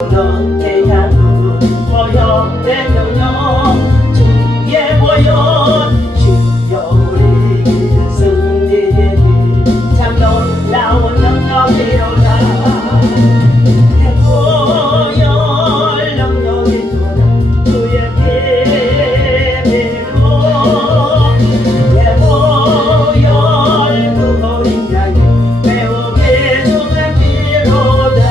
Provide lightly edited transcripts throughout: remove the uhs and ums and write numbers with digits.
너의 향후 모여된 영영 주의 모여 주여 우리 기는 승리의 참 놀라운 능력이로다 해보여 능력이 도다 주의 비밀로 해보여 그 어린 양이 매우 귀중한 피로다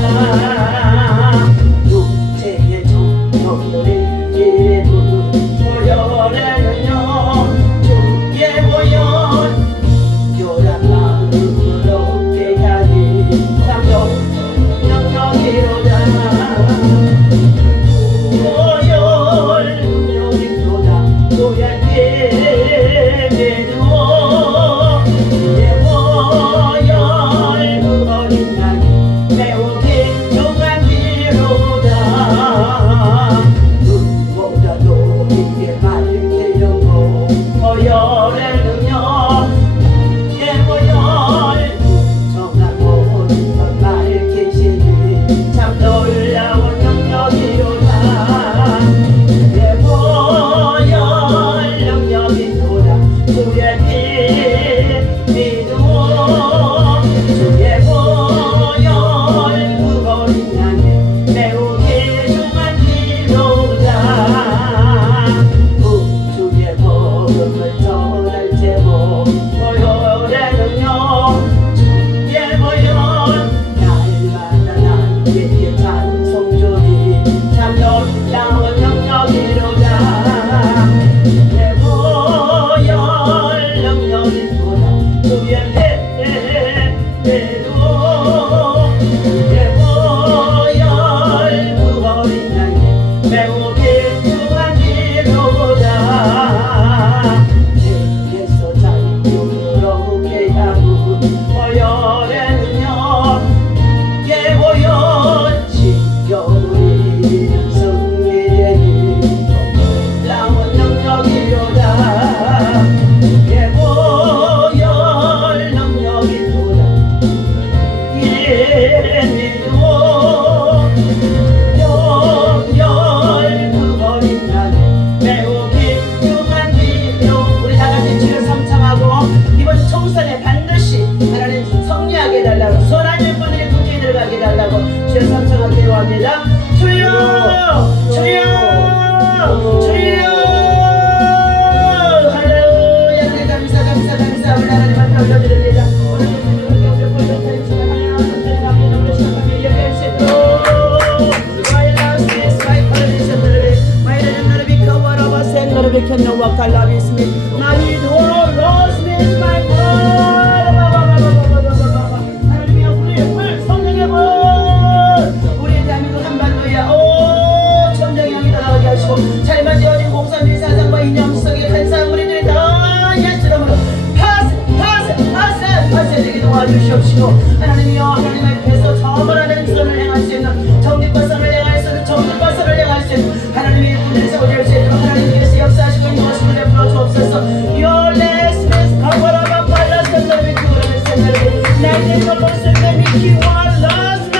주시옵시고 하나님이여 하나님 앞에서 정을 하는 주선을 행할 수 있는 정직과 선을 행할 수 있는 정직과 선을 행할 수 있는 하나님의 분을 세워질 수 있도록 하나님께서 역사하시고 인도하시고 베풀어 주옵소서. Your last miss 가버라마 발라서 너를 그거를 생각해 나의 것을 생각해 미키와 라스나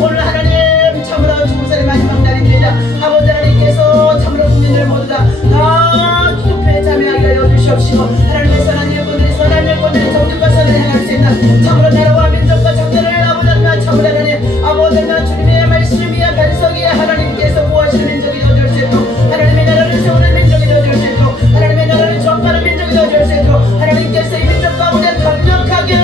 오늘 하나님 참으로 중세의 마지막 날입니다. 아버지 하나님께서 참으로 국민들 모두 다 투표에 참여하게 하여 주시옵시고 하나님의 선한 일꾼들이 선한 일꾼들이 정직과 선을 행할 수 있는 참으로 나라와 민족과 장대를 아버지 하나님 참으로 하나님 아버지 하나님 주님의 말씀이야 반석이야 하나님께서 구하시는 민족이 되어줄 수 있도록 하나님의 나라를 세우는 민족이 되어줄 수 있도록 하나님의 나라를 주업하는 민족이 되어줄 수 있도록 하나님께서 이 민족 가운데 강력하게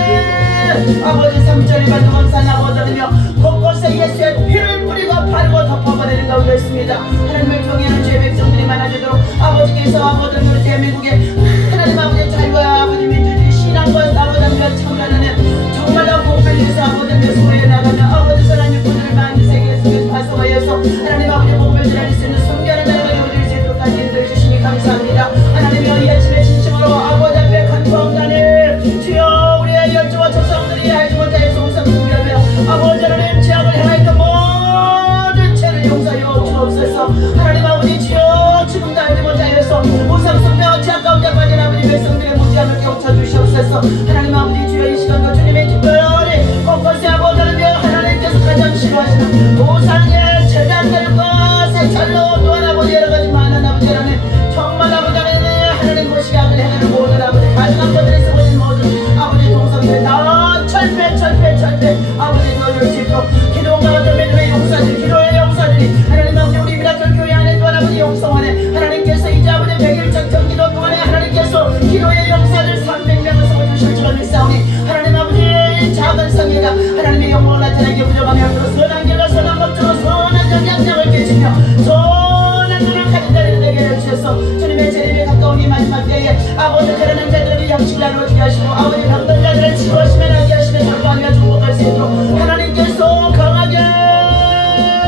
아버지 3절이 받는 원산 아버지 하나며 곳곳에 예수의 피를 뿌리고 바르고 덮어버리는 가운데 있습니다. 하나님을 경외하는 주의 백성들이 많아지도록 아버지께서 아버지 하나님 대한민국의 하나님 아버지의 자유와 아버지 민주주의 신앙과 아버지 하나님 참나는 정말로 복을 위해서 아버지 하나님 소리에 나가며 아버지 선한 일꾼들을 많이 세계에서 파송하여서 하나님 아버지 복을 전할 수 있는 성결한 나라가 되어질 수 있도록까지 인도해 주시니 감사합니다. 하나님이여 이 아침에 진심으로 아버지 앞에 간구하옵나니 주여 우리의 열조와 조상들이 알지 못하여서 우상 숭배하며 아버지 하나님 죄악을 행하였던 모든 죄를 용서하여 주옵소서. 하나님 아버지 주여 지금도 알지 못하여서 우상 숭배와 죄악 가운데 빠진 아버지 백성들의 무지함을 깨우쳐 주시옵소서. 하나님 아버지 주여 이 시간도 주님의 특별히 곳곳에 아버지 하나님 하나님께서 싫어하시는 우상의 재단들과 세찰로 또한 아버지 여러가지 많은 아버지 하나님 정말 아버지 하나님 것이 악을 행하는 모든 아버지 가증한 것들에 쓰고있는 모든 아버지 동성들 다 철폐 아버지 너를 싣고 기도원과 같은 믿음의 용사들 기도의 용사들이 하나님 아버지 우리 미라클 교회 안에 또한 아버지 용성 안에 하나님께서 이제 아버지 100일 작전 기도 동안에 하나님께서 기도의 용사들 300명을 세워주실 줄 믿사오니 하나님 아버지 작은 성회가 하나님의 영광을 나타내게 부족하며 선한 길과 선한 법정과 선한 영향력을 끼치며 선한 눈을 가진 자들이 되게 해주셔서 주님의 재림에 가까운 이 마지막 때에 아버지 그러는 자들에게 양식을 나누어주게 하시고 아버지 병든 자들을 치유하시며 나게 하시며 절반하며 축복할 수 있도록 하나님께서 강하게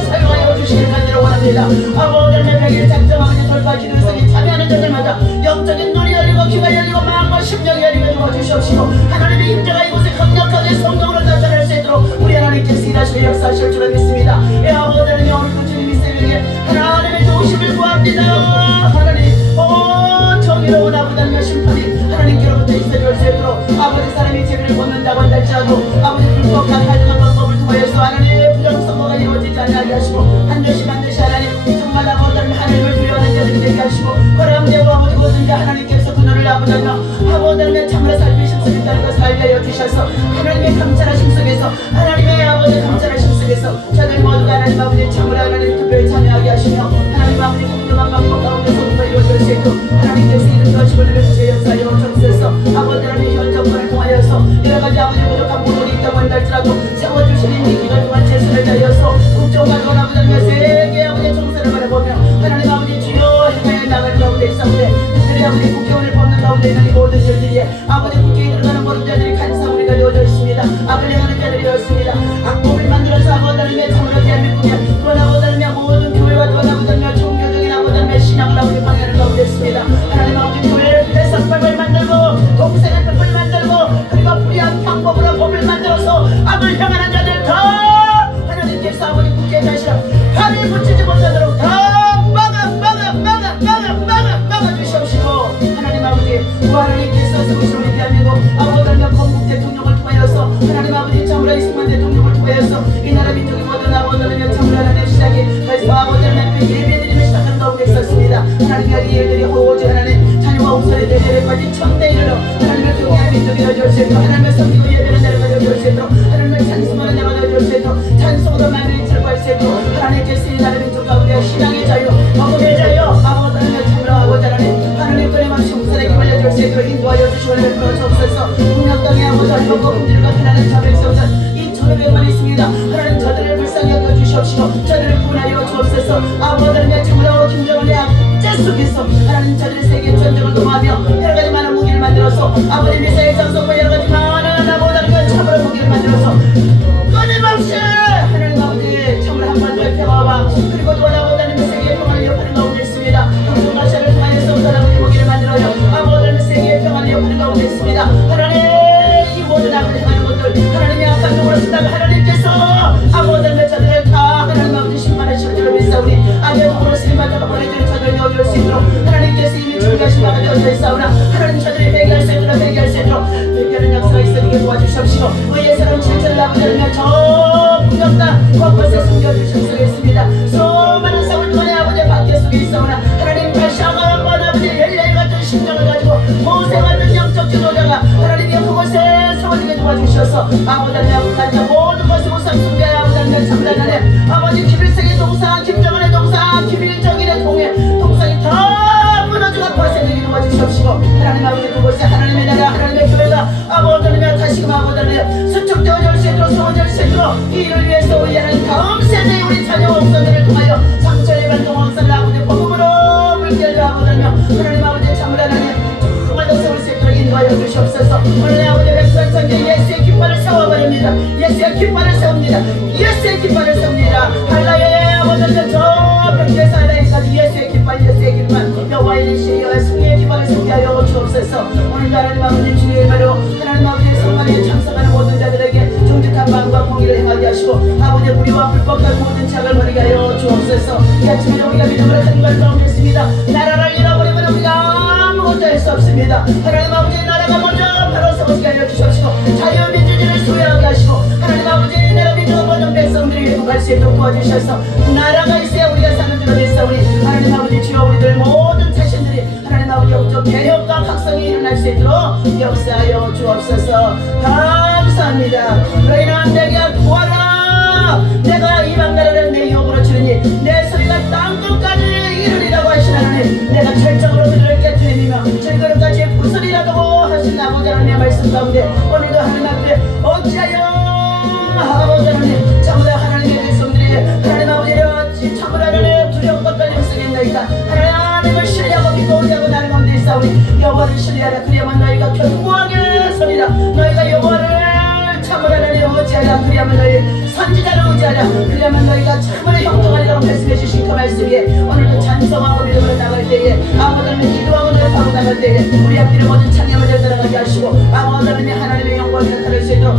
사용하여 주시길 간절히 원합니다. 아버지 내 100일 작정하며 돌파 기도성에 참여하는 자들마다 영적인 눈이 열리고 귀가 열리고 마음과 심령이 열리며 도와주시옵시고 하나님의 임재가 이곳에 강력하게 성경으로 나타날 수 있도록 우리 하나님께서 일하시며 역사하실 줄을 믿습니다. 아버지 하나님 오늘도 주님이 새벽에 하나님의 도우심을 구합니다. 하나님 정의로운 아버지 하나님의 심판이 하나님께로부터 있어줄 수 있도록 아버지 사람이 죄를 벗는다고 할지라도 아버지 불법한 가정한 방법을 통하여서 하나님의 부정선거가 이루어지지 않게 하시고 반드시 하나님 정말 아버지 하나님 하나님을 두려워하는 자들이 되게 하시고 거람되고 아버지 뭐든지 하나님께서 그들을 아버지 하나님의 참으로 살피심 속에 것을 알게 하여 주셔서 하나님의 감찰하심 속에서 하나님의 아버지 감찰하심 속에서 저들 모두가 하나님 아버지 참으로 하나님 특별히 참여하게 하시며 하나님 아버지 공정한 방법 가운데서 누가 이루어질 수 있고 하나님께서 이름과 집을 주의 역사에 멈춰서 아버지 하나님의 현정권을 통하여서 여러가지 아버지 부족한 부분이 있다고 한달지라도 세워주신 이 기간 동안 최선을 다하여서 국정과 돈 아버지 하나님의 세계 아버지 정세를 바라보며 하나님 아버지 주여 행하여 나가는 가운데 있사오되 그들의 아버지 국회의원을 뽑는 가운데 있는 이 모든 일들이 아버지 국회에 들어가는 모든 자들이 간사우리가 되어져 있습니다. 악을 행하는 자들이 되었습니다. 악법을 만들어서 아버지 하나님의 참으로 대한민국에 또한 아버지 하나님의 모든 교회와 또한 아버지 하나님의 종교적인 아버지 하나님의 신앙을 아버지 방해하는 가운데 있습니다. 하나님 아버지 교회를 배상법을 만들고 동생의 법을 만들고 그리고 불의한 방법으로 법을 만들어서 악을 향하는 자들 다 하나님께서 아버지 국회에 다시라 발을 붙이지 못하도록 다 막아 주시옵시고 하나님 아버지 또 하나님께서 세우신 우리 대한민국 아버지 하나님 건국 대통령을 통하여서 하나님 아버지 참으로 이승만 대통령을 통하여서 이 나라 민족이 모든 아버지 하나님 참으로 하나님 시작이 그래서 아버지 하나님 예배드림을 시작하는 가운데 있었습니다. 하나님의 이 일들이 오직 하나님 자녀와 우선의 대대까지 천대 이르러 하나님의 경외의 민족이 되어줄 수 있도록 하나님의 섬기고 예배는 내려가 되어줄 수 있도록 하나님의 찬송하는 내가 되어줄 수 있도록 찬송으로 만민이 즐거울 수 있도록 하나님께서 이 나라 민족 가운데 신앙의 자유 먹음의 자유 아버지 하나님 참으로 아버지 하나님 끊임없이 우선의 힘을 내줄 수 있도록 인도하여 주시고 베풀어 주옵소서. 동양 땅에 아버지 하나님 거품들과 하나님 자비를 세우자 이 1500만 있습니다. 하나님 저들을 불쌍히 여겨 주시옵시고 저들을 구원하여 주옵소서. 아버지 하나님 참으로 김정은의 악재 속에서 하나님 저들의 세계 전쟁을 도모하며 여러가지 많은 무기를 만들어서 아버지 미사일 장성과 여러가지 많은 아버지 하나님 참으로 무기를 만들어서 끊임없이 하나님 아버지 참으로 한반도의 평화와 그리고 또한 아버지 하나님 세계의 평화를 옆하는 가운데 있습니다. 동중아시아를 통하여서 하나님의 무기를 만들어요. 아버지 하나님 세계의 평화를 옆하는 가운데 있습니다. 하나님 이 모든 악을 행하는 것들 하나님의 악한 종으로 쓴다고 하나님께서 아버지 하나님 저들을 다 하나님 아버지 심판하실 줄을 믿사오니 악의 종으로 쓰임받다가 버려지는 저들을 넣어줄 수 있도록 하나님께서 이미 준비하신 바가 되어져 있사오나 하나님 저들이 회개할 수 있도록 회개하는 역사가 있어지게 도와주시옵시고 의의 사람 질서를 아버지 하나님 저 풍경다 곳곳에 숨겨주실 수가 있습니다. 수많은 세월 동안에 아버지 밖에 속에 있사오나 하나님 다시 한번 아버지 엘리야 같은 심정을 가지고 모세 같은 영적 지도자가 하나님이 그곳에 세워지게 도와주셔서 아버지 하나님 같은 모든 것을 묵상숭배 아버지 하나님 참단하네 아버지 김일성의 동상 김정은의 동상 김일정일의 동해 동상이 다 무너지고 벌새되게 도와주시옵시고 하나님 아버지 그곳에 하나님의 나라 하나님의 교회가 아버지 하나님 다시금 아버지 하나님 수축되어질 수 있도록 세워질 수 있도록 이 일을 위해서 우리 하나님 다음 세대의 우리 자녀와 후손들을 통하여 상처에 발동 왕사를 아버지 복음으로 물결로 아버지 하나님 아버지 참으로 하나님 정말 더 세울 수 있도록 인도하여 주시옵소서. 오늘 아버지 백성 천지 예수의 깃발을 세워버립니다. 예수의 깃발을 세웁니다. 예수의 깃발을 세웁니다. 할라의 아버지 저 백제에서 하나님까지 예수의 깃발 여호와의 일시 여호와의 승리의 깃발을 세우게 하여 주옵소서. 오늘도 하나님 아버지 주의 말로 하나님 아버지 성만에 참석하는 모든 자들에게 정직한 마음과 공의를 행하게 하시고 아버지 우리와 불법과 모든 착을 버리게 하여 주옵소서. 이 아침에 우리가 믿음으로 한걸 가운데 있습니다. 나라를 잃어버리면 우리가 아무것도 할 수 없습니다. 하나님 아버지 나라가 먼저 바로 서게 하여 주시옵시고 자유민주주의를 수호하게 하시고 하나님 아버지 나라 민족의 모든 백성들이 정복할 수 있도록 도와주셔서 나라가 있어야 우리가 사는 줄 믿사오니 하나님 아버지 주여 우리들 모든 자신들이 하나님 아버지 영적 개혁과 각성이 일어날 수 있도록 역사하여 주옵소서. 감사합니다. 너희는 내게 구하라. 내가 이방 나라를 내 영으로 치르니 내 소리가 땅끝까지 이르리라고 하신 하나님, 내가 철저으로 그들을 깨뜨리며 질그릇까지 부수리라고 하신 아버지 하나님의 말씀 가운데 오늘도 하나님 앞에 어찌하여 아버지 하나님 참으로 하나님의 백성들이 하나님 아버지를 참으로 하나님 두려움과 떨림 쓰겠나이까. 하나님을 신뢰하고 믿고 의지하고 나를 가운데 있사오니 여호와를 신뢰하라. 그리하면 너희가 견고하게 서리라. 너희가 여호와를 참으로 하나님 의지하라. 그리하면 너희 선지자를 의지하라. 그리하면 너희가 참으로 형통하리라고 말씀해 주신 그 말씀에 오늘도 찬송하고 믿음으로 나갈 때에 아버지 하나님 기도하고 노력하고 나갈 때에 우리 앞뒤를 모든 창념을 열들어가게 하시고 아버지 하나님 하나님의 영광을 나타낼 수 있도록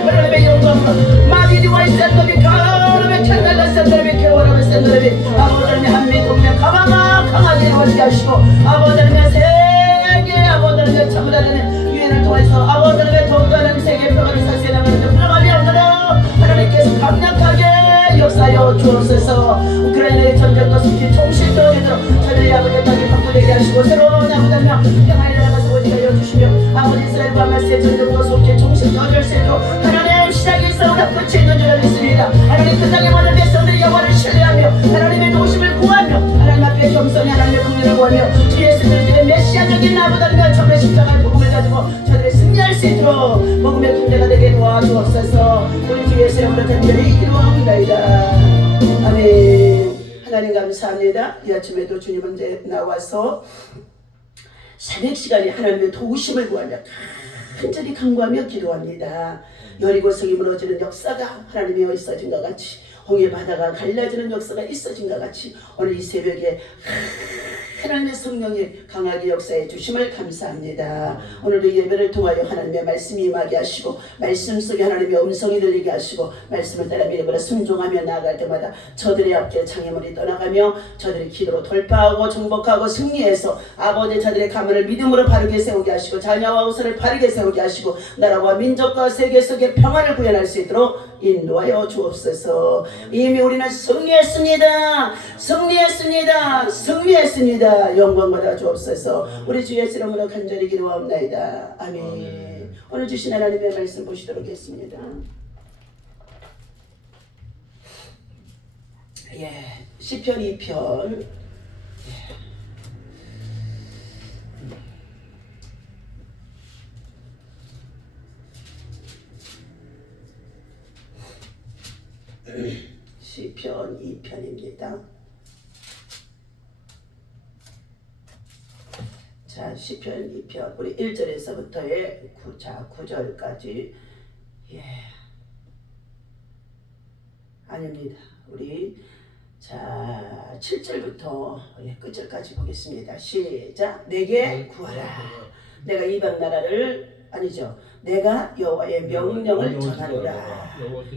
그날의 영광으로 마디디와 이센더비 가르베 캔달라 센더비 케워라베 센더비 아버지 하나님 한미 동맹 가마가 강하게 이루어지게 하시고 아버지 하나님 세계 아버지 하나님 참으로 하나님 유엔을 통해서 아버지 하나님 더욱더 하나님 세계 평화를 살수있는 하나님 불러가게 하도록 하나님께서 강력하게 역사하여 주옵소서. 우크라이나의 전쟁도 속히 총실 떨어지도록 저들의 아버지 땅이 바꾸되게 하시고 새로운 아버지 하나님 평화의 나라가 오지하여 주시며 아버지 이스라엘과 하마스의 전쟁도 속히 총실 떨어질 수 있도록 하나님 시작이 있어오나 끝이 있는 줄 믿습니다. 하나님 그 땅의 모든 백성들이 여호와를 신뢰하며 하나님의 도심을 구하며 하나님 앞에 겸손히 하나님의 긍휼을 구하며 주 예수 그리스도의 메시아적인 아버지 하나님과 정의 십자가의 복음을 가지고 저들이 승리할 수 있도록 복음의 군대가 되게 도와주옵소서. 우리 주 예수의 이름으로 간절히 기도합니다. 아멘. 하나님 감사합니다. 이 아침에도 주님 먼저 나와서 새벽 시간에 하나님의 도우심을 구하며 간절히 간구하며 기도합니다. 여리고성이 무너지는 역사가 하나님의 있어진 것 같이 홍해 바다가 갈라지는 역사가 있어진 것 같이 오늘 이 새벽에 하나님의 성령이 강하게 역사해 주심을 감사합니다. 오늘도 예배를 통하여 하나님의 말씀이 임하게 하시고 말씀 속에 하나님의 음성이 들리게 하시고 말씀을 따라 믿음으로 순종하며 나아갈 때마다 저들의 앞에 장애물이 떠나가며 저들이 기도로 돌파하고 정복하고 승리해서 아버지 저들의 가문을 믿음으로 바르게 세우게 하시고 자녀와 후손을 바르게 세우게 하시고 나라와 민족과 세계 속에 평화를 구현할 수 있도록 인도하여 주옵소서. 이미 우리는 승리했습니다. 영광 받아 주옵소서. 우리 주 예수 이름으로 간절히 기도하옵나이다. 아멘. 오늘 주신 하나님의 말씀 보시도록 하겠습니다. 시편 2편 시편 2편입니다. 자, 시편 2편 우리 1절에서부터의 9절까지 아닙니다. 우리 자 7절부터 끝절까지 보겠습니다. 시작. 내게 구하라. 내가 이방 나라를 아니죠. 내가 여호와의 명령을 전하노라.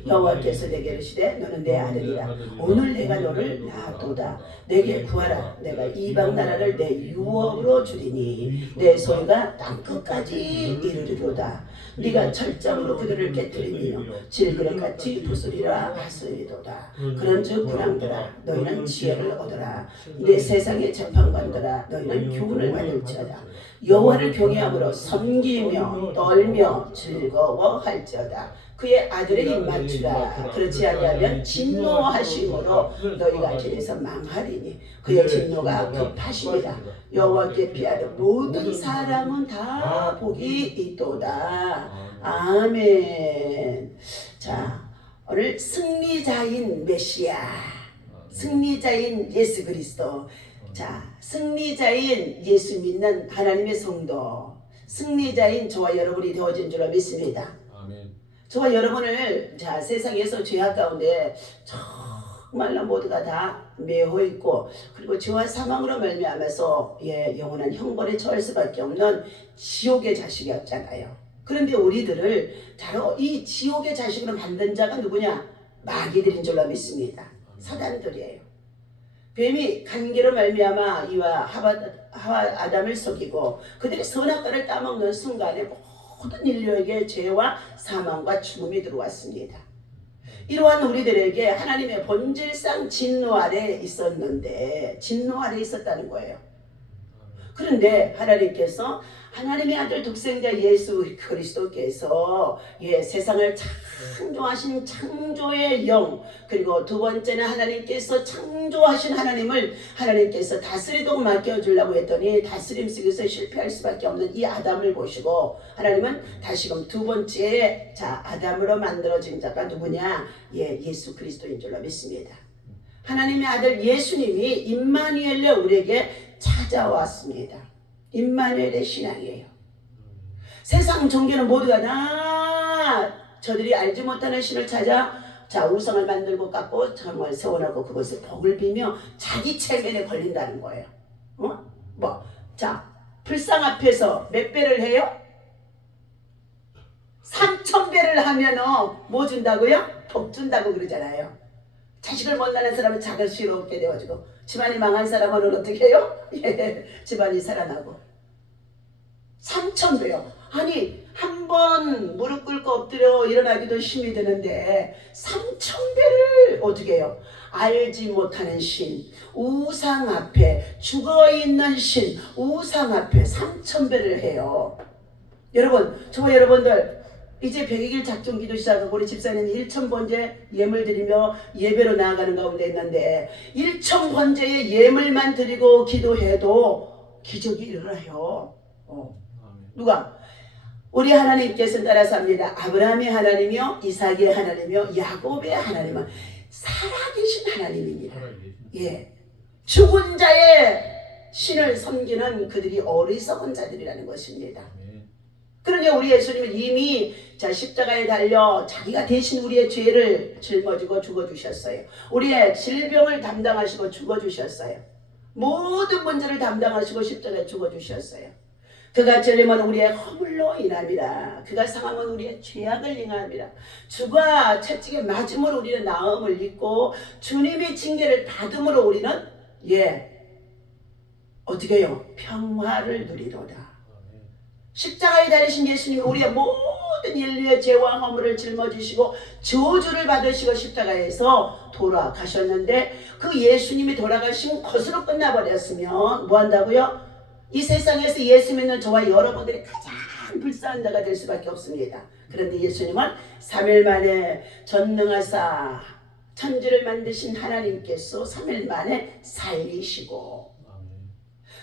여호와께서 내게 이르시되 너는 내 아들이라. 오늘 내가 너를 낳았도다. 내게 구하라. 내가 이방 나라를 내 유업으로 주리니 내 소리가 땅끝까지 이르리로다. 네가 철장으로 그들을 깨뜨리며 질그릇같이 부수리라 하시리로다. 그런즉 군왕들아 너희는 지혜를 얻어라. 내 세상의 재판관들아 너희는 교훈을 받을지어다. 여호와를 경외함으로 섬기며 떨며 즐거워할지어다. 그의 아들의 입 맞추라. 그렇지 아니하면 진노하심으로 너희가 길에서 망하리니 그의 진노가 급하심이라. 여호와께 피하는 모든 사람은 다 복이 있도다. 아멘. 자, 오늘 승리자인 메시아, 승리자인 예수 그리스도. 자, 승리자인 예수 믿는 하나님의 성도, 승리자인 저와 여러분이 되어진 줄로 믿습니다. 아멘. 저와 여러분을 자 세상에서 죄악 가운데 정말로 모두가 다 매여 있고 그리고 죄와 사망으로 말미암아서 영원한 형벌에 처할 수밖에 없는 지옥의 자식이었잖아요. 그런데 우리들을 바로 이 지옥의 자식으로 만든 자가 누구냐? 마귀들인 줄로 믿습니다. 사단들이에요. 뱀이 간계로 말미암아 이와 하와 아담을 속이고 그들이 선악과를 따먹는 순간에 모든 인류에게 죄와 사망과 죽음이 들어왔습니다. 이러한 우리들에게 하나님의 본질상 진노 아래 있었는데 진노 아래 있었다는 거예요. 그런데 하나님께서 하나님의 아들 독생자 예수 그리스도께서 세상을 창조하신 창조의 영, 그리고 두 번째는 하나님께서 창조하신 하나님을 하나님께서 다스리도록 맡겨주려고 했더니 다스림 속에서 실패할 수밖에 없는 이 아담을 보시고 하나님은 다시금 두 번째 아담으로 만들어진 자가 누구냐? 예수 그리스도인 줄로 믿습니다. 하나님의 아들 예수님이 임마누엘로 우리에게 찾아왔습니다. 임마누엘의 신앙이에요. 세상 종교는 모두가 저들이 알지 못하는 신을 찾아 우상을 만들고 깎고 정말 세워놓고 그것에 복을 비며 자기 체면에 걸린다는 거예요. 불상 앞에서 몇 배를 해요? 3,000배를 하면 뭐 준다고요? 복 준다고 그러잖아요. 자식을 못 낳는 사람은 자식이 없게 되어지고 집안이 망한 사람은 어떻게 해요? 집안이 살아나고 3,000배요. 아니 한 번 무릎 꿇고 엎드려 일어나기도 힘이 드는데 3,000배를 어떻게 해요? 알지 못하는 신, 우상 앞에 죽어있는 신, 우상 앞에 3,000배를 해요. 여러분, 저와 여러분들 이제 100일 작정기도 시작하고 우리 집사님이 1,000번째 예물 드리며 예배로 나아가는 가운데 있는데 1,000번째의 예물만 드리고 기도해도 기적이 일어나요. 누가? 우리 하나님께서 따라서 합니다. 아브라함의 하나님이요 이삭의 하나님이요 야곱의 하나님은 살아계신 하나님입니다. 죽은 자의 신을 섬기는 그들이 어리석은 자들이라는 것입니다. 그러니 우리 예수님은 이미 십자가에 달려 자기가 대신 우리의 죄를 짊어지고 죽어주셨어요. 우리의 질병을 담당하시고 죽어주셨어요. 모든 문제를 담당하시고 십자가에 죽어주셨어요. 그가 찔림은 우리의 허물로 인함이라. 그가 상함은 우리의 죄악을 인함이라. 주가 채찍에 맞음으로 우리는 나음을 입고 주님의 징계를 받음으로 우리는 어떻게 해요? 평화를 누리도다. 십자가에 달리신 예수님이 우리의 모든 인류의 죄와 허물을 짊어지시고 저주를 받으시고 십자가에서 돌아가셨는데 그 예수님이 돌아가신 것으로 끝나버렸으면 뭐 한다고요? 이 세상에서 예수 믿는 저와 여러분들이 가장 불쌍한 자가 될 수밖에 없습니다. 그런데 예수님은 3일 만에 전능하사 천지를 만드신 하나님께서 3일 만에 살리시고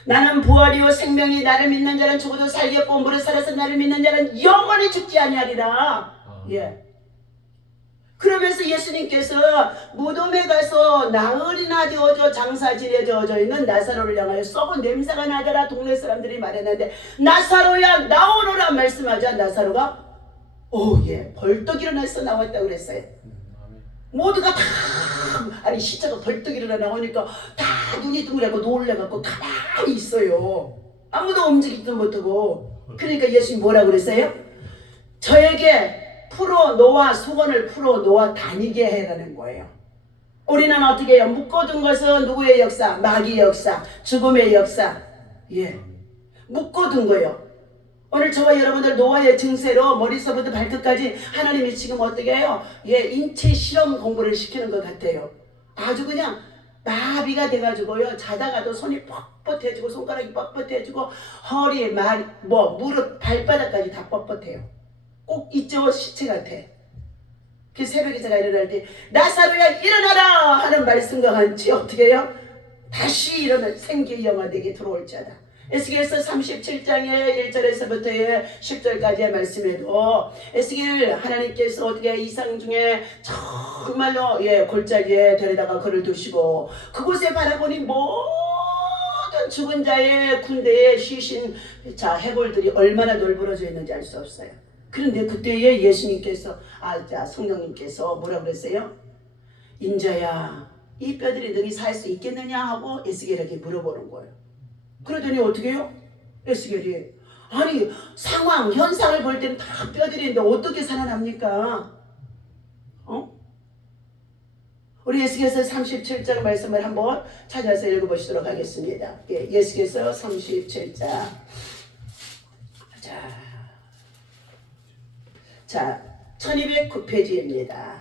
나는 부활이요 생명이 나를 믿는 자는 죽어도 살겠고 무릇 살아서 나를 믿는 자는 영원히 죽지 아니하리라. 그러면서 예수님께서 무덤에 가서 나흘이나 되어져 장사질에 되어져 있는 나사로를 향하여 썩은 냄새가 나더라 동네 사람들이 말했는데 나사로야 나오너라 말씀하자 나사로가 벌떡 일어나서 나왔다고 그랬어요. 모두가 다 시체가 벌떡 일어나 나오니까 다 눈이 둥그래고 놀래갖고 가만히 있어요. 아무도 움직이지도 못하고. 그러니까 예수님 뭐라고 그랬어요? 저에게 풀어놓아 수건을 풀어놓아 다니게 해라는 거예요. 우리는 어떻게 해요? 묶어둔 것은 누구의 역사? 마귀의 역사, 죽음의 역사. 묶어둔 거예요. 오늘 저와 여러분들 노아의 증세로 머리서부터 발끝까지 하나님이 지금 어떻게 해요? 인체 실험 공부를 시키는 것 같아요. 아주 그냥 마비가 돼가지고요. 자다가도 손이 뻣뻣해지고 손가락이 뻣뻣해지고 허리, 무릎, 발바닥까지 다 뻣뻣해요. 꼭 있죠. 시체 같아. 그 새벽에 제가 일어날 때 나사로야 일어나라 하는 말씀과 같이 어떻게 해요? 다시 일어날 생기의 영화 내게 들어올 자다. 에스겔서 37장의 1절에서부터 10절까지의 말씀에도 에스겔 하나님께서 어떻게 이상 중에 정말로 골짜기에 데려다가 그를 두시고 그곳에 바라보니 모든 죽은 자의 군대에 쉬신 해골들이 얼마나 널브러져 있는지 알 수 없어요. 그런데 그때에 예수님께서 성령님께서 뭐라고 그랬어요? 인자야 이 뼈들이 너희 살 수 있겠느냐 하고 에스겔에게 물어보는 거예요. 그러더니 어떻게 해요? 에스겔이 아니 상황 현상을 볼 때는 다 뼈들인데 어떻게 살아납니까? 우리 에스겔서 37장 말씀을 한번 찾아서 읽어보시도록 하겠습니다. 에스겔서 37장. 자, 자, 1209페이지입니다.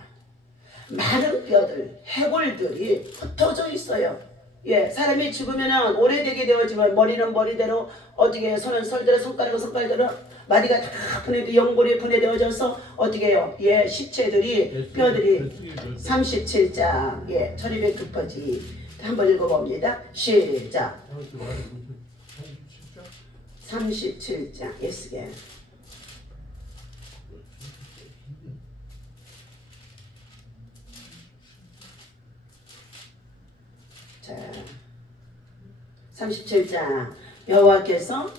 많은 뼈들, 해골들이 흩어져 있어요. 예, 사람이 죽으면 오래되게 되어지만 머리는 머리대로, 어떻게 손은 손대로, 손가락은 손가락대로, 마디가 다 분해, 연골이 분해되어져서 어떻게 해요? 예, 시체들이, 뼈들이 37장, 예, 1209페이지 한번 읽어봅니다. 시작. 37장, 예스게. 자, 37장. 여호와께서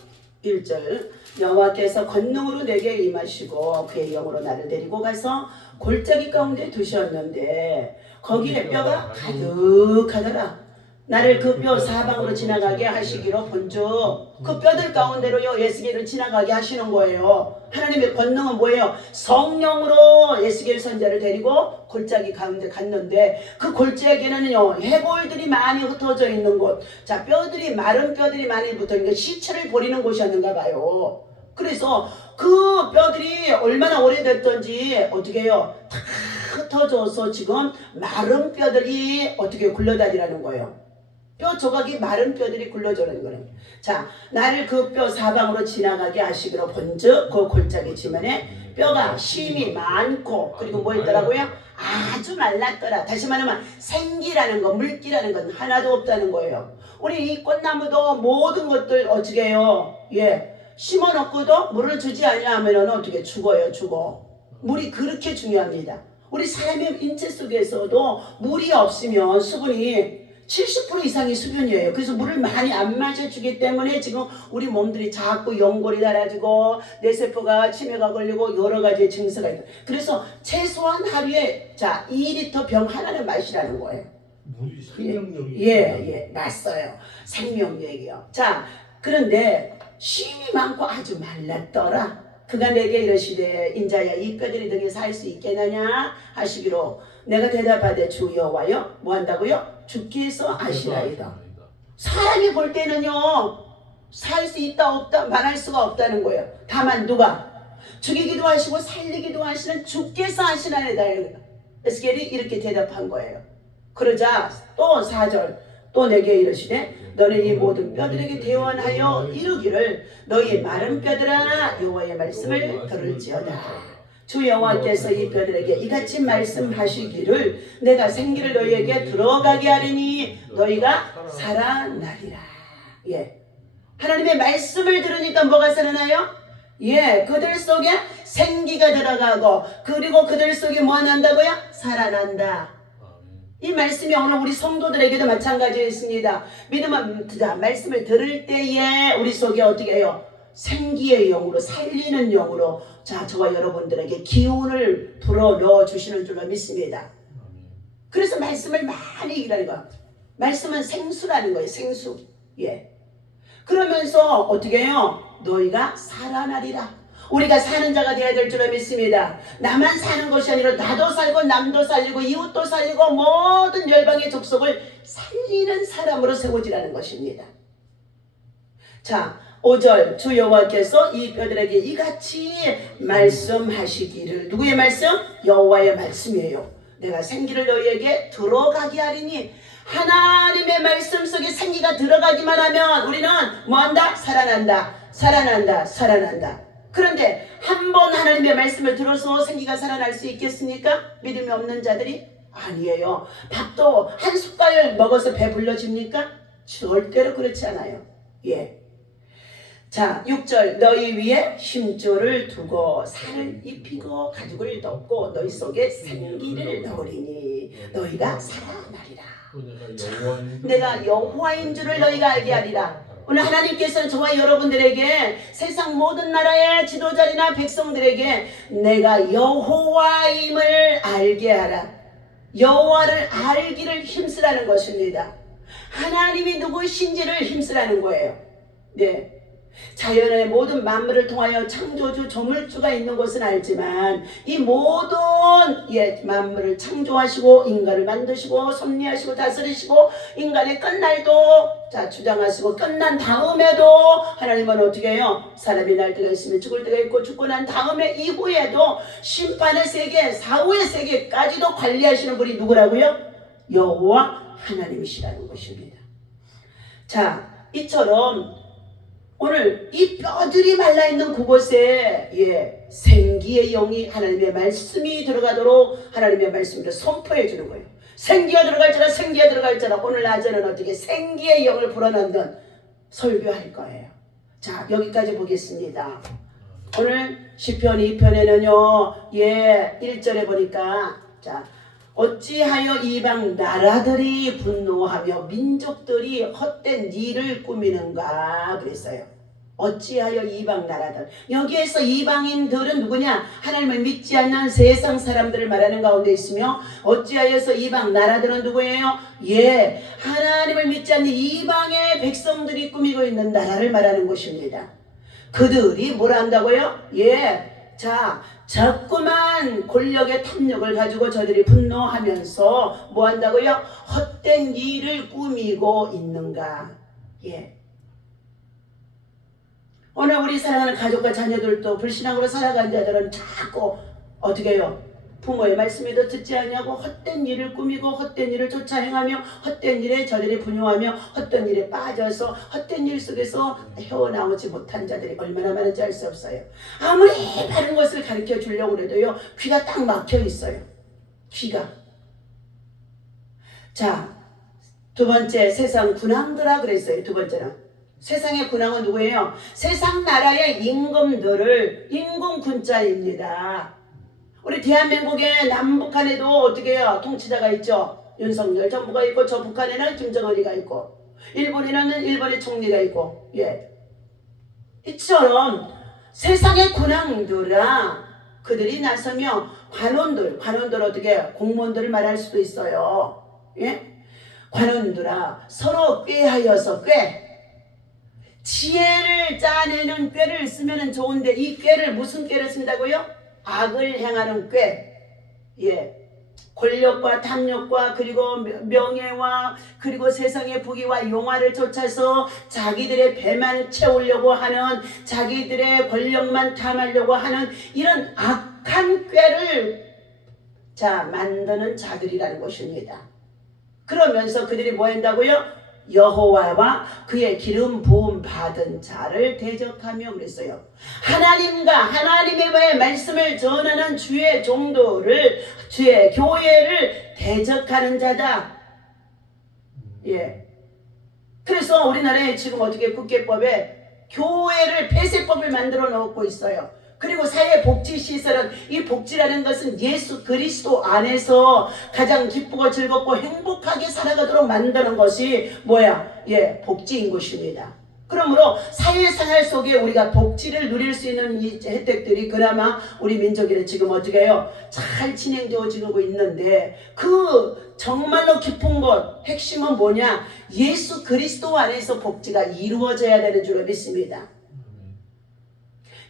1절, 여호와께서 권능으로 내게 임하시고 그의 영으로 나를 데리고 가서 골짜기 가운데 두셨는데 거기에 뼈가 가득하더라. 나를 그 뼈 사방으로 지나가게 하시기로 본즉 그 뼈들 가운데로요 예수께를 지나가게 하시는 거예요. 하나님의 권능은 뭐예요? 성령으로 예수께 선자를 데리고 골짜기 가운데 갔는데 그 골짜기에는요 해골들이 많이 흩어져 있는 곳, 자 뼈들이, 마른 뼈들이 많이 붙어있는 시체를 버리는 곳이었는가 봐요. 그래서 그 뼈들이 얼마나 오래됐던지 어떻게 해요? 다 흩어져서 지금 마른 뼈들이 어떻게 굴러다니라는 거예요. 뼈 조각이 마른 뼈들이 굴러져는 거예요. 자, 나를 그 뼈 사방으로 지나가게 하시기로 본즉 그 골짜기 지면에 뼈가 심이 많고, 그리고 뭐 있더라고요? 아주 말랐더라. 다시 말하면 생기라는 거, 물기라는 건 하나도 없다는 거예요. 우리 이 꽃나무도 모든 것들 어떻게 해요? 예, 심어놓고도 물을 주지 아니하면 어떻게 죽어요? 죽어. 물이 그렇게 중요합니다. 우리 사람의 인체 속에서도 물이 없으면 수분이 70% 이상이 수분이에요. 그래서 물을 많이 안 마셔주기 때문에 지금 우리 몸들이 자꾸 연골이 달아지고 뇌세포가 치매가 걸리고 여러 가지 증세가 있다. 그래서 최소한 하루에 자 2리터 병 하나는 마시라는 거예요. 물이 생명력이 예, 맞어요. 생명력이요. 자, 그런데 심이 많고 아주 말랐더라. 그가 내게 이르시되 인자야 이 뼈들이 너게 살 수 있겠느냐 하시기로 내가 대답하되 주 여호와여 뭐 한다고요? 주께서 아시나이다. 사람이 볼 때는요 살 수 있다 없다 말할 수가 없다는 거예요. 다만 누가? 죽이기도 하시고 살리기도 하시는 주께서 아시나이다. 에스겔이 이렇게 대답한 거예요. 그러자 또 4절 또 내게 이르시되 너는 이 모든 뼈들에게 대언하여 이르기를 너희 마른 뼈들아 여호와의 말씀을 들을지어다. 주 여호와께서 이 뼈들에게 이같이 말씀하시기를 내가 생기를 너희에게 들어가게 하리니 너희가 살아나리라. 예, 하나님의 말씀을 들으니까 뭐가 살아나요? 예, 그들 속에 생기가 들어가고 그리고 그들 속에 뭐 난다고요? 살아난다. 이 말씀이 오늘 우리 성도들에게도 마찬가지였습니다. 믿음은 말씀을 들을 때에 우리 속에 어떻게 해요? 생기의 영으로, 살리는 영으로 자 저와 여러분들에게 기운을 불어넣어 주시는 줄로 믿습니다. 그래서 말씀을 많이 읽으라는 거야. 말씀은 생수라는 거예요. 생수. 예. 그러면서 어떻게 해요? 너희가 살아나리라. 우리가 사는 자가 되어야 될 줄로 믿습니다. 나만 사는 것이 아니라 나도 살고 남도 살리고 이웃도 살리고 모든 열방의 족속을 살리는 사람으로 세워지라는 것입니다. 자 5절 주 여호와께서 이 뼈들에게 이같이 말씀하시기를 누구의 말씀? 여호와의 말씀이에요. 내가 생기를 너희에게 들어가게 하리니 하나님의 말씀 속에 생기가 들어가기만 하면 우리는 뭐한다? 살아난다. 살아난다. 살아난다. 그런데 한 번 하나님의 말씀을 들어서 생기가 살아날 수 있겠습니까? 믿음이 없는 자들이? 아니에요. 밥도 한 숟갈 먹어서 배불러집니까? 절대로 그렇지 않아요. 예. 자 6절 너희 위에 힘줄을 두고 살을 입히고 가죽을 덮고 너희 속에 생기를 넣으리니 너희가 살아나리라. 내가 여호와인 줄을 너희가 알게 하리라. 오늘 하나님께서는 저와 여러분들에게 세상 모든 나라의 지도자들이나 백성들에게 내가 여호와임을 알게 하라. 여호와를 알기를 힘쓰라는 것입니다. 하나님이 누구신지를 힘쓰라는 거예요. 네. 자연의 모든 만물을 통하여 창조주 조물주가 있는 곳은 알지만 이 모든 만물을 창조하시고 인간을 만드시고 섭리하시고 다스리시고 인간의 끝날도 주장하시고 끝난 다음에도 하나님은 어떻게 해요? 사람이 날 때가 있으면 죽을 때가 있고 죽고 난 다음에 이후에도 심판의 세계 사후의 세계까지도 관리하시는 분이 누구라고요? 여호와 하나님이시라는 것입니다. 자, 이처럼 오늘 이 뼈들이 말라있는 그곳에 생기의 영이 하나님의 말씀이 들어가도록 하나님의 말씀을 선포해 주는 거예요. 생기가 들어갈지라 생기가 들어갈지라 오늘 낮에는 어떻게 생기의 영을 불어넣는 설교할 거예요. 자, 여기까지 보겠습니다. 오늘 시편 2편에는요 1절에 보니까 자, 어찌하여 이방 나라들이 분노하며 민족들이 헛된 일을 꾸미는가 그랬어요. 어찌하여 이방 나라들, 여기에서 이방인들은 누구냐? 하나님을 믿지 않는 세상 사람들을 말하는 가운데 있으며 어찌하여서 이방 나라들은 누구예요? 하나님을 믿지 않는 이방의 백성들이 꾸미고 있는 나라를 말하는 것입니다. 그들이 뭘 한다고요? 자, 자꾸만 권력의 탐욕을 가지고 저들이 분노하면서 뭐 한다고요? 헛된 일을 꾸미고 있는가? 오늘 우리 사랑하는 가족과 자녀들도 불신앙으로 살아가는 자들은 자꾸 어떻게 해요? 부모의 말씀에도 듣지 않냐고 헛된 일을 꾸미고 헛된 일을 쫓아 행하며 헛된 일에 저들이 분노하며 헛된 일에 빠져서 헛된 일 속에서 헤어나오지 못한 자들이 얼마나 많은지 알 수 없어요. 아무리 바른 것을 가르쳐 주려고 해도요 귀가 딱 막혀 있어요. 귀가. 자, 두 번째 세상 군왕들아 그랬어요. 두 번째는 세상의 군왕은 누구예요? 세상 나라의 임금들을 임금군자입니다. 우리 대한민국의 남북한에도 어떻게 해요? 통치자가 있죠. 윤석열 정부가 있고 저 북한에는 김정은이가 있고 일본에는 일본의 총리가 있고 이처럼 세상의 군왕들아 그들이 나서며 관원들 어떻게 해요? 공무원들을 말할 수도 있어요. 관원들아 서로 꾀하여서 지혜를 짜내는 꾀를 쓰면 좋은데 이 꾀를 무슨 꾀를 쓴다고요? 악을 행하는 꾀. 권력과 탐욕과 그리고 명예와 그리고 세상의 부귀와 용화를 쫓아서 자기들의 배만 채우려고 하는 자기들의 권력만 탐하려고 하는 이런 악한 꾀를 만드는 자들이라는 것입니다. 그러면서 그들이 뭐 한다고요? 여호와와 그의 기름 부음 받은 자를 대적하며 그랬어요. 하나님과 하나님의 말씀을 전하는 주의 종도를 주의 교회를 대적하는 자다. 그래서 우리나라에 지금 어떻게 국회법에 교회를 폐쇄법을 만들어 놓고 있어요. 그리고 사회복지시설은 이 복지라는 것은 예수 그리스도 안에서 가장 기쁘고 즐겁고 행복하게 살아가도록 만드는 것이 뭐야? 복지인 것입니다. 그러므로 사회생활 속에 우리가 복지를 누릴 수 있는 이 혜택들이 그나마 우리 민족에는 지금 어떻게 해요? 잘 진행되어지고 있는데 그 정말로 깊은 것 핵심은 뭐냐? 예수 그리스도 안에서 복지가 이루어져야 되는 줄로 믿습니다.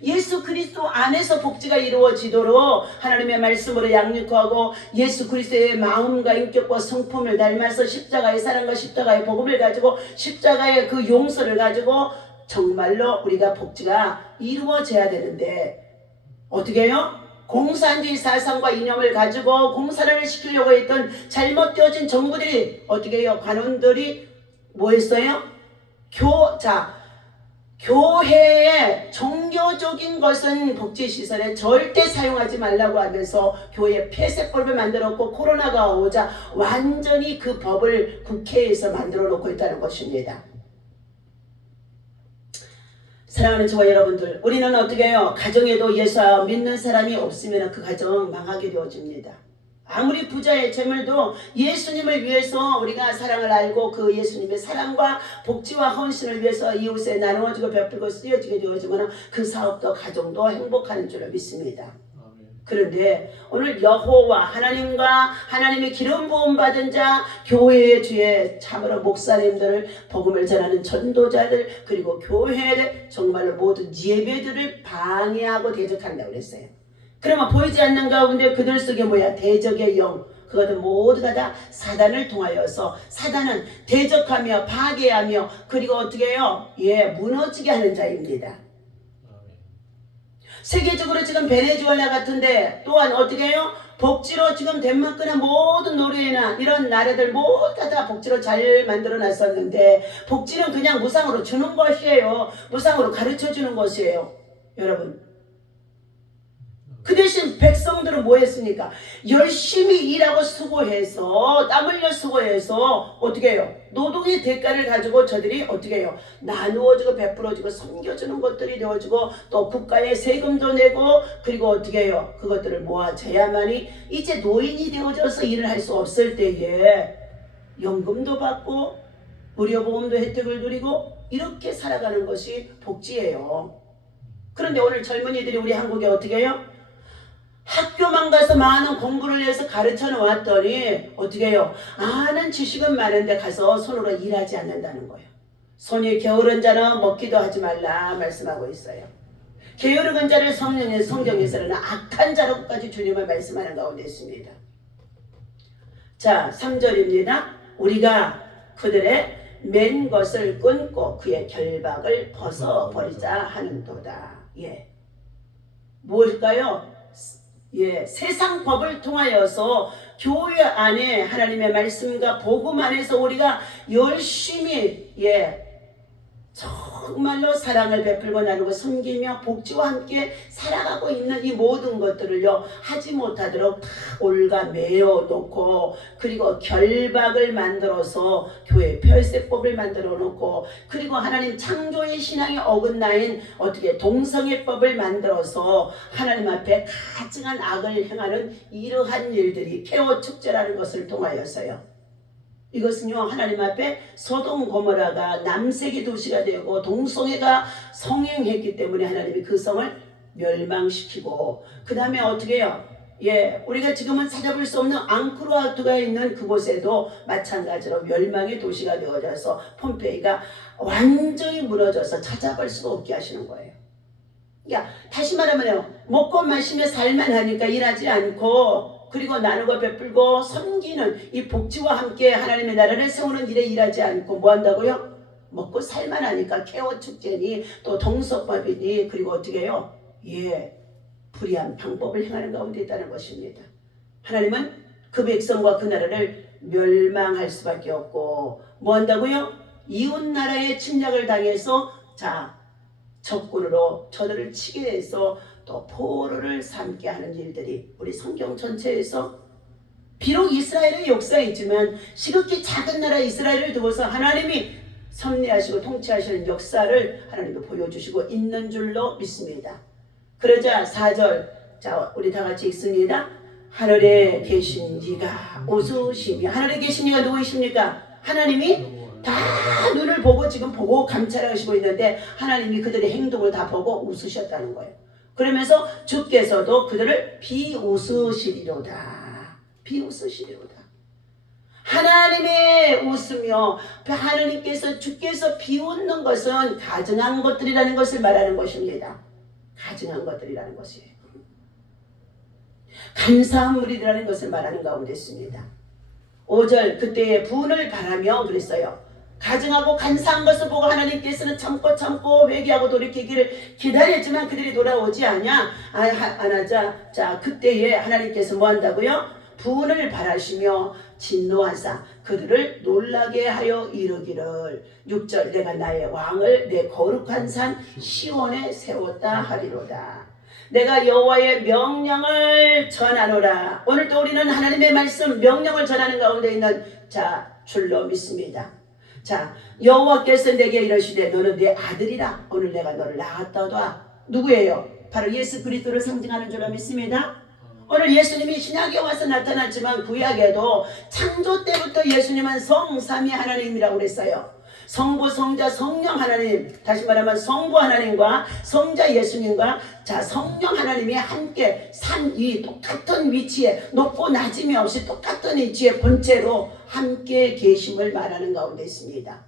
예수 그리스도 안에서 복지가 이루어지도록 하나님의 말씀으로 양육하고 예수 그리스도의 마음과 인격과 성품을 닮아서 십자가의 사랑과 십자가의 복음을 가지고 십자가의 그 용서를 가지고 정말로 우리가 복지가 이루어져야 되는데 어떻게 해요? 공산주의 사상과 이념을 가지고 공산을 시키려고 했던 잘못되어진 정부들이 어떻게 해요? 관원들이 뭐 했어요? 교회의 종교적인 것은 복지시설에 절대 사용하지 말라고 하면서 교회 폐쇄법을 만들었고 코로나가 오자 완전히 그 법을 국회에서 만들어 놓고 있다는 것입니다. 사랑하는 저와 여러분들, 우리는 어떻게 해요? 가정에도 예수 믿는 사람이 없으면 그 가정은 망하게 되어집니다. 아무리 부자의 재물도 예수님을 위해서 우리가 사랑을 알고 그 예수님의 사랑과 복지와 헌신을 위해서 이웃에 나누어주고 베풀고 쓰여지게 되어지면 그 사업도 가정도 행복하는 줄을 믿습니다. 그런데 오늘 여호와 하나님과 하나님의 기름 부음 받은 자, 교회의 주의 참으로 목사님들을 복음을 전하는 전도자들, 그리고 교회를 정말로 모든 예배들을 방해하고 대적한다고 그랬어요. 그러면 보이지 않는 가운데 그들 속에 뭐야? 대적의 영, 그것은 모두가 다 사단을 통하여서, 사단은 대적하며 파괴하며 그리고 어떻게 해요? 무너지게 하는 자입니다. 세계적으로 지금 베네수엘라 같은데 또한 어떻게 해요? 복지로 지금 덴마크나 모든 노르웨이나 이런 나라들 모두 다 복지로 잘 만들어 놨었는데, 복지는 그냥 무상으로 주는 것이에요. 무상으로 가르쳐 주는 것이에요. 여러분, 그 대신 백성들은 뭐 했습니까? 열심히 일하고 수고해서, 땀 흘려 수고해서 어떻게 해요? 노동의 대가를 가지고 저들이 어떻게 해요? 나누어주고 베풀어주고 섬겨주는 것들이 되어주고, 또 국가에 세금도 내고, 그리고 어떻게 해요? 그것들을 모아줘야만이 이제 노인이 되어져서 일을 할 수 없을 때에 연금도 받고 의료보험도 혜택을 누리고 이렇게 살아가는 것이 복지예요. 그런데 오늘 젊은이들이 우리 한국에 어떻게 해요? 학교만 가서 많은 공부를 해서 가르쳐 놓았더니 어떻게 해요? 아는 지식은 많은데 가서 손으로 일하지 않는다는 거예요. 손이 게으른 자는 먹기도 하지 말라 말씀하고 있어요. 게으른 자를 성경에서는 악한 자로까지 주님을 말씀하는 가운데 있습니다. 자, 3절입니다. 우리가 그들의 맨 것을 끊고 그의 결박을 벗어버리자 하는도다. 무엇일까요? 세상 법을 통하여서 교회 안에 하나님의 말씀과 복음 안에서 우리가 열심히 정말로 사랑을 베풀고 나누고 섬기며 복지와 함께 살아가고 있는 이 모든 것들을요 하지 못하도록 다 올가매어 놓고, 그리고 결박을 만들어서 교회 폐쇄법을 만들어 놓고, 그리고 하나님 창조의 신앙에 어긋나인 어떻게 동성애법을 만들어서 하나님 앞에 가증한 악을 행하는 이러한 일들이 케오 축제라는 것을 통하여서요, 이것은요 하나님 앞에 소돔 고모라가 남색의 도시가 되고 동성애가 성행했기 때문에 하나님이 그 성을 멸망시키고, 그 다음에 어떻게 해요? 우리가 지금은 찾아볼 수 없는 앙코르와트가 있는 그곳에도 마찬가지로 멸망의 도시가 되어져서 폼페이가 완전히 무너져서 찾아볼 수가 없게 하시는 거예요. 그러니까 다시 말하면요, 먹고 마시며 살만 하니까 일하지 않고, 그리고 나누고 베풀고 섬기는 이 복지와 함께 하나님의 나라를 세우는 일에 일하지 않고 뭐 한다고요? 먹고 살만 하니까 케오 축제니 또 동서법이니, 그리고 어떻게 해요? 불의한 방법을 행하는 가운데 있다는 것입니다. 하나님은 그 백성과 그 나라를 멸망할 수밖에 없고 뭐 한다고요? 이웃 나라의 침략을 당해서 적군으로 저들을 치게 해서 또 포로를 삼게 하는 일들이 우리 성경 전체에서, 비록 이스라엘의 역사이지만 시극히 작은 나라 이스라엘을 두고서 하나님이 섭리하시고 통치하시는 역사를 하나님이 보여주시고 있는 줄로 믿습니다. 그러자 4절, 우리 다 같이 읽습니다. 하늘에 계신 이가 웃으시며, 하늘에 계신 이가 누구이십니까? 하나님이 다 눈을 보고 지금 보고 감찰하시고 있는데 하나님이 그들의 행동을 다 보고 웃으셨다는 거예요. 그러면서 주께서도 그들을 비웃으시리로다. 비웃으시리로다. 하나님의 웃으며 하나님께서 주께서 비웃는 것은 가증한 것들이라는 것을 말하는 것입니다. 가증한 것들이라는 것이에요. 감사한 무리들이라는 것을 말하는 가운데 있습니다. 5절, 그때의 분을 바라며 그랬어요. 가증하고 간사한 것을 보고 하나님께서는 참고 회개하고 돌이키기를 기다렸지만 그들이 돌아오지 않자 그때에 하나님께서 뭐 한다고요? 분을 바라시며 진노하사 그들을 놀라게 하여 이르기를 6절, 내가 나의 왕을 내 거룩한 산 시온에 세웠다 하리로다. 내가 여호와의 명령을 전하노라. 오늘도 우리는 하나님의 말씀 명령을 전하는 가운데 있는 줄로 믿습니다. 여호와께서 내게 이러시되 너는 내 아들이라. 오늘 내가 너를 낳았다다. 누구예요? 바로 예수 그리스도를 상징하는 줄로 믿습니다. 오늘 예수님이 신약에 와서 나타났지만 구약에도 창조 때부터 예수님은 성삼위 하나님이라고 그랬어요. 성부, 성자, 성령 하나님, 다시 말하면 성부 하나님과 성자 예수님과 자 성령 하나님이 함께 산 위 똑같은 위치에 높고 낮음이 없이 똑같은 위치에 본체로 함께 계심을 말하는 가운데 있습니다.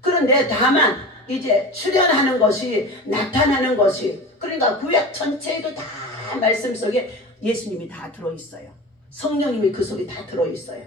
그런데 다만 이제 출현하는 것이 나타나는 것이 그러니까 구약 전체에도 다 말씀 속에 예수님이 다 들어있어요. 성령님이 그 속에 다 들어있어요.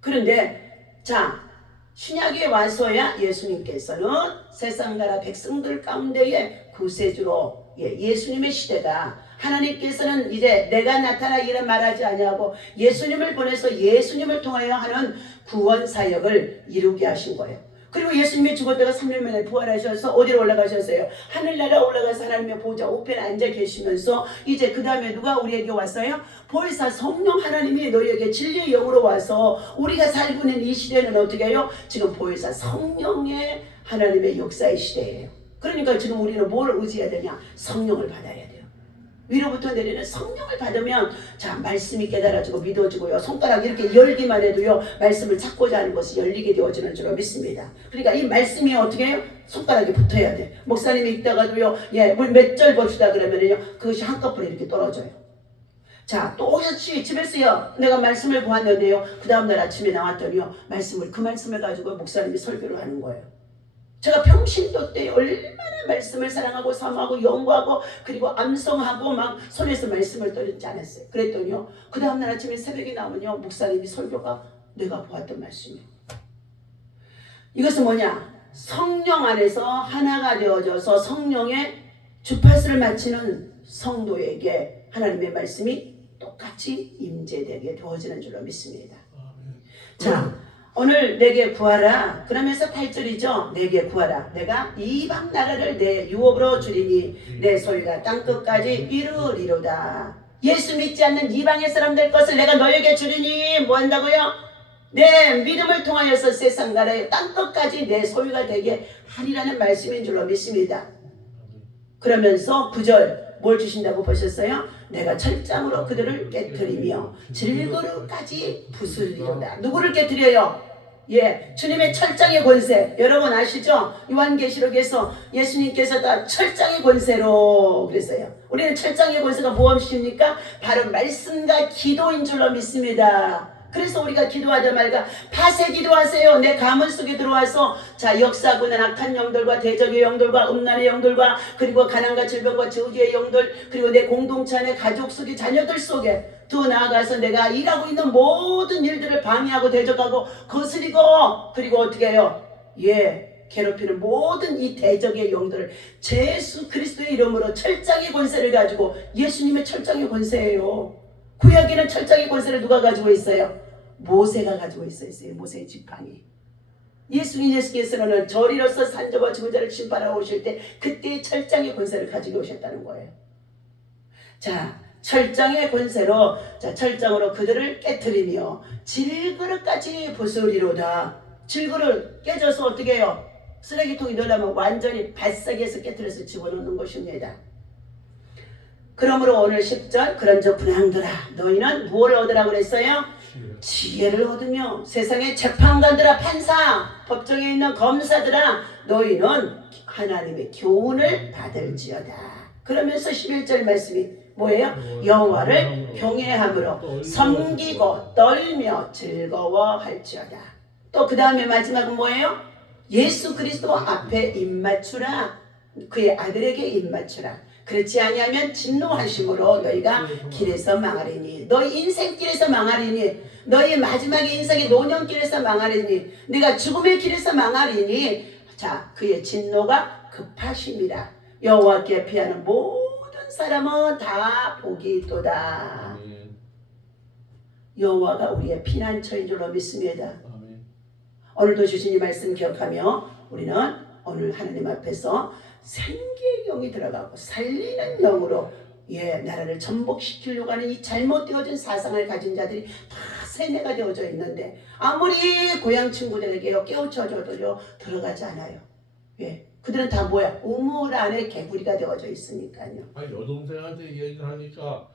그런데 자 신약에 와서야 예수님께서는 세상 나라 백성들 가운데에 구세주로 예수님의 시대다. 하나님께서는 이제 내가 나타나 이런 말하지 아니하고 예수님을 보내서 예수님을 통하여 하는 구원 사역을 이루게 하신 거예요. 그리고 예수님이 죽었다가 3일 만에 부활하셔서 어디로 올라가셨어요? 하늘나라 올라가서 하나님의 보좌 우편에 앉아 계시면서 이제 그 다음에 누가 우리에게 왔어요? 보혜사 성령 하나님이 너희에게 진리의 영으로 와서 우리가 살고 있는 이 시대는 어떻게 해요? 지금 보혜사 성령의 하나님의 역사의 시대예요. 그러니까 지금 우리는 뭘 의지해야 되냐? 성령을 받아야 돼요. 위로부터 내리는 성령을 받으면 자 말씀이 깨달아지고 믿어지고요. 손가락 이렇게 열기만 해도요. 말씀을 찾고자 하는 것이 열리게 되어지는 줄로 믿습니다. 그러니까 이 말씀이 어떻게 해요? 손가락에 붙어야 돼. 목사님이 읽다가도요. 물 몇 절 봅시다 그러면요. 그것이 한꺼번에 이렇게 떨어져요. 자, 또 혹시 집에서요. 내가 말씀을 보았는데요. 그 다음날 아침에 나왔더니요. 그 말씀을 가지고 목사님이 설교를 하는 거예요. 제가 평신도 때 얼마나 말씀을 사랑하고 사모하고 연구하고 그리고 암송하고 막 손에서 말씀을 떨지 않았어요. 그랬더니요. 그 다음날 아침에 새벽에 나오면요. 목사님이 설교가 내가 보았던 말씀이에요. 이것은 뭐냐? 성령 안에서 하나가 되어져서 성령의 주파수를 맞추는 성도에게 하나님의 말씀이 똑같이 임재되게 되어지는 줄로 믿습니다. 자, 오늘 내게 구하라. 그러면서 8절이죠. 내게 구하라. 내가 이방 나라를 내 유업으로 주리니 내 소리가 땅끝까지 이르리로다. 예수 믿지 않는 이방의 사람들 것을 내가 너에게 주리니 뭐 한다고요? 내 믿음을 통하여서 세상 나라의 땅끝까지 내 소유가 되게 하리라는 말씀인 줄로 믿습니다. 그러면서 9절 뭘 주신다고 보셨어요? 내가 철장으로 그들을 깨트리며 질그릇까지 부수리로다. 누구를 깨트려요? 주님의 철장의 권세. 여러분 아시죠? 요한계시록에서 예수님께서 다 철장의 권세로 그랬어요. 우리는 철장의 권세가 무엇입니까? 바로 말씀과 기도인 줄로 믿습니다. 그래서 우리가 기도하자 말까 밭에 기도하세요. 내 가문 속에 들어와서 자 역사하고는 악한 영들과 대적의 영들과 음란의 영들과 그리고 가난과 질병과 저주의 영들 그리고 내 공동체 안에 가족 속에 자녀들 속에 더 나아가서 내가 일하고 있는 모든 일들을 방해하고 대적하고 거스리고 그리고 어떻게 해요? 괴롭히는 모든 이 대적의 영들을 예수 그리스도의 이름으로 철장의 권세를 가지고 예수님의 철장의 권세예요. 구약에는 철장의 권세를 누가 가지고 있어요? 모세가 가지고 있어요. 모세의 지팡이. 예수께서는 저리로서 산자와 죽은 자를 심판하러 오실 때 그때 철장의 권세를 가지고 오셨다는 거예요. 자, 철장의 권세로 자 철장으로 그들을 깨트리며 질그릇까지 부수리로다. 질그릇 깨져서 어떻게 해요? 쓰레기통에 넣으려면 완전히 밭사기에서 깨트려서 집어넣는 것입니다. 그러므로 오늘 10절 그런즉 분향들아 너희는 무엇을 얻으라고 그랬어요? 지혜를 얻으며 세상의 재판관들아 판사 법정에 있는 검사들아 너희는 하나님의 교훈을 받을지어다. 그러면서 11절 말씀이 뭐예요? 여호와를 경외함으로 섬기고 떨며 즐거워할지어다. 또 그 다음에 마지막은 뭐예요? 예수 그리스도 앞에 입맞추라. 그의 아들에게 입맞추라. 그렇지 아니하면 진노하심으로 너희가 길에서 망하리니 너희 인생길에서 망하리니 너희 마지막의 인생의 노년길에서 망하리니 네가 죽음의 길에서 망하리니 자 그의 진노가 급하심이라. 여호와께 피하는 모든 사람은 다 복이 있도다. 여호와가 우리의 피난처인 줄로 믿습니다. 오늘도 주신 이 말씀 기억하며 우리는 오늘 하나님 앞에서 생기의 영이 들어가고 살리는 영으로 나라를 전복시키려고 하는 이 잘못되어진 사상을 가진 자들이 다 세뇌가 되어져 있는데 아무리 고향 친구들에게 깨우쳐줘도요 들어가지 않아요. 그들은 다 뭐야? 우물 안에 개구리가 되어져 있으니까요. 아니 여동생한테 얘기를 하니까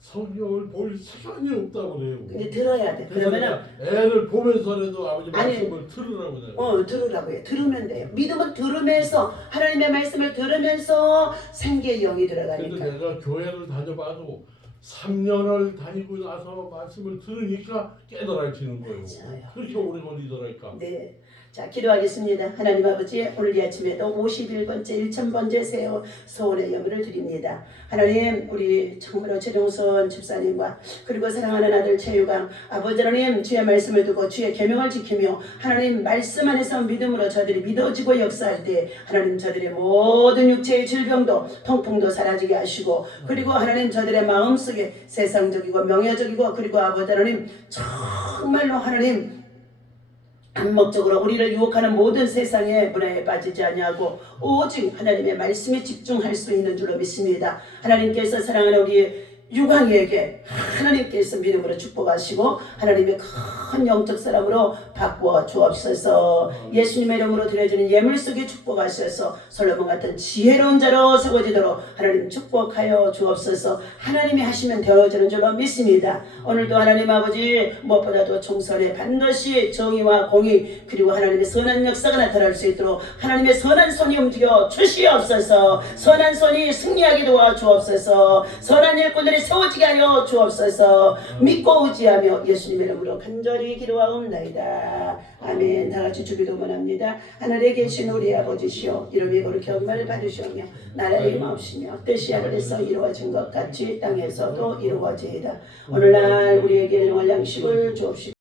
성경을 볼 시간이 없다고 그래요. 근데 들어야 돼. 그러면은 애를 보면서라도 아버지 아니, 말씀을 들으라고 내가. 들으라고 해. 들으면 돼요. 믿음은 들으면서 하나님의 말씀을 들으면서 생기의 영이 근데 들어가니까. 내가 교회를 다녀봐도 3년을 다니고 나서 말씀을 들으니까 깨달아지는 거예요. 맞아요. 그렇게 오래 걸리더랄까. 네. 자, 기도하겠습니다. 하나님 아버지, 오늘 이 아침에도 51번째, 1000번째 세워 소원의 예물을 드립니다. 하나님, 우리 정말로 최종선 집사님과 그리고 사랑하는 아들 최유강 아버지 하나님, 주의 말씀을 두고 주의 계명을 지키며 하나님 말씀 안에서 믿음으로 저들이 믿어지고 역사할 때 하나님 저들의 모든 육체의 질병도 통풍도 사라지게 하시고 그리고 하나님 저들의 마음속에 세상적이고 명예적이고 그리고 아버지 하나님 정말로 하나님 암묵적으로 우리를 유혹하는 모든 세상의 문화에 빠지지 아니하고 오직 하나님의 말씀에 집중할 수 있는 줄로 믿습니다. 하나님께서 사랑하는 우리 유광이에게 하나님께서 믿음으로 축복하시고 하나님의 큰 영적 사람으로 바꾸어 주옵소서. 예수님의 이름으로 드려지는 예물 속에 축복하셔서 솔로몬 같은 지혜로운 자로 세워지도록 하나님 축복하여 주옵소서. 하나님이 하시면 되어지는 줄로 믿습니다. 오늘도 하나님 아버지 무엇보다도 총선에 반드시 정의와 공의 그리고 하나님의 선한 역사가 나타날 수 있도록 하나님의 선한 손이 움직여 주시옵소서. 선한 손이 승리하게 도와주옵소서. 선한 일꾼들이 세워지게 하여 주옵소서. 믿고 의지하며 예수님의 이름으로 간절히 기도하옵나이다. 아멘. 다같이 주기도문 합니다. 하늘에 계신 우리 아버지시여 이름이 거룩히 여김을 받으시오며 나라의 임하옵시며 뜻이 하늘에서 이루어진 것 같이 땅에서도 이루어지이다. 오늘날 우리에게 일용할 양식을 주옵시고